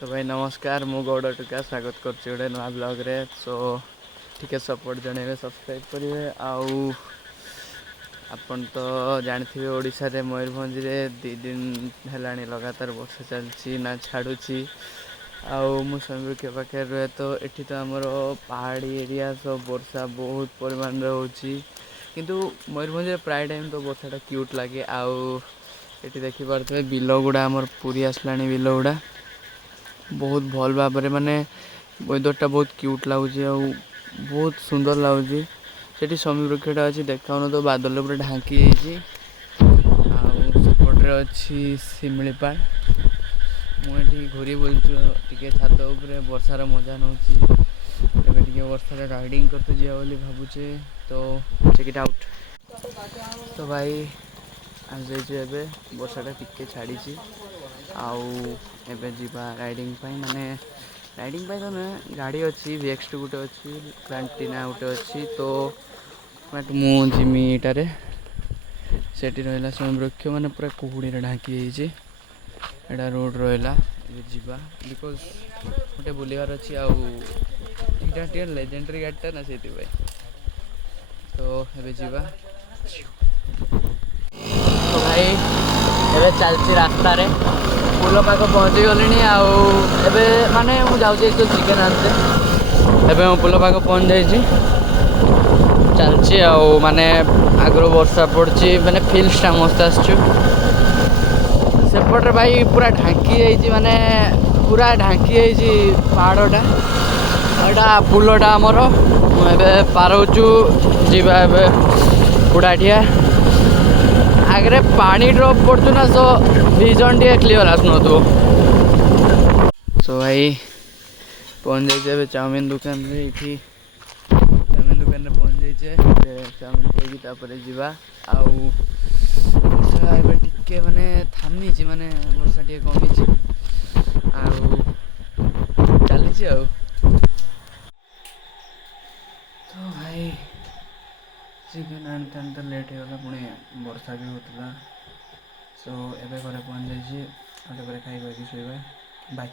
तो भाई नमस्कार मु गौड़ टुका स्वागत करछी गोटे नुआ ब्लॉग रे। सो टिके सपोर्ट जणेबे सब्सक्राइब करेंगे आउ आपन तो जानथिबे ओडिसा रे मयूरभंज रे 2 दिन हेलाणी लगातार वर्षा चलची ना छाड़ुची। आउ मु संगृह के पाखे रहे तो एठी तो हमर पहाड़ी एरिया सब वर्षा बहुत परिमाण रे होची किंतु मयूरभंज रे प्राय टाइम तो वर्षाटा क्यूट लगे। आउ एठी देखि पारथबे बिलो गुडा हमर पूरी आसलाणी बिलो गुडा बहुत भल भाव माने वेदरटा बहुत क्यूट लगुच बहुत सुंदर लगुच। सेठी समीवृक्षटा अच्छी देखा तो बादल पूरा ढांकी आउपटे अच्छी शिमिलीपाल मुझे घूरी बुलचु टे छात उपर वर्षार मजा नौ वर्षा राइडिंग करते जा भावुचे तो चेक इट आउट। तो भाई आज जाइए वर्षाटा टिके छाड़ी आउ एबे जीवा राइडिंग माने राइडिंग तो नुहे गाड़ी अच्छी VX2 गोटे अच्छी प्लांटिना गोटे अच्छी तो मुझे इटारे सेठी रहा सौवृक्ष माने पूरा कुहुड़ी ढांकी एटा रोड रहा जीवा बिकज गोटे बुलबार अच्छी आउटा लेजेंडरी गाड़ीटा ना से तो एबे जीवा। तो भाई एबे चलती रास्ता रे पुल पाख पहुँची गली आबे माने मुझे तो चिकेन आनते एबे मो पुल पाख पहुँच जाइए चलची माने आगर वर्षा पड़ी माने फिल्सटा मस्त आसचु सेपटे भाई पूरा ढांकी माने पूरा ढांकी पहाड़टा एटा पुलटा आमर मुझे पार होचु जीवा एबे उड़ाठिया आगे पानी ड्रॉप पड़ू ना सो विजन टे क्लीयर आसन तो सो भाई पहुँच जाइए चाउमिन दुकान रे ये चाउमिन दुकान रे पहुँच जाइए चाउमिन खाई तापर जीवा आउ वर्षा एबे टिके माने थामी माने वर्षा टे कमी आउ चली आउ। तो भाई चिकेन आनते आनते लेट होगा पुणी वर्षा भी होता सो एबे घरे पहुँच जाइए खाई शोवा बाय।